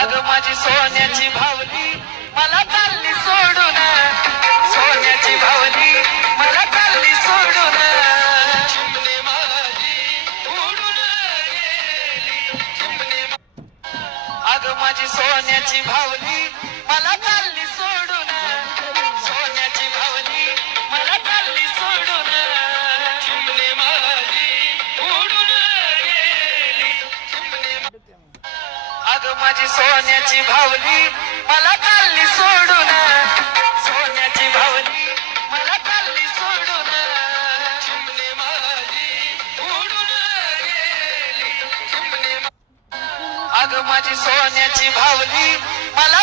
अग माझी सोन्याची भावली मला चालली सोडून, सोन्याची भावली मला चालली सोडून, चिमणे माझी उडून गेली, चिमणे अग माझी सोन्याची भावली मला चालली सोडून, सोन्याची भावली मला चालली सोडून, चिमणे माझी उडून गेली, चिमणे अग माझी सोन्याची भावली मला चालली सोडून, सोन्याची भावली मला चालली सोडून, चिमणे माझी उडून गेली, चिमणे अग माझी सोन्याची भावली मला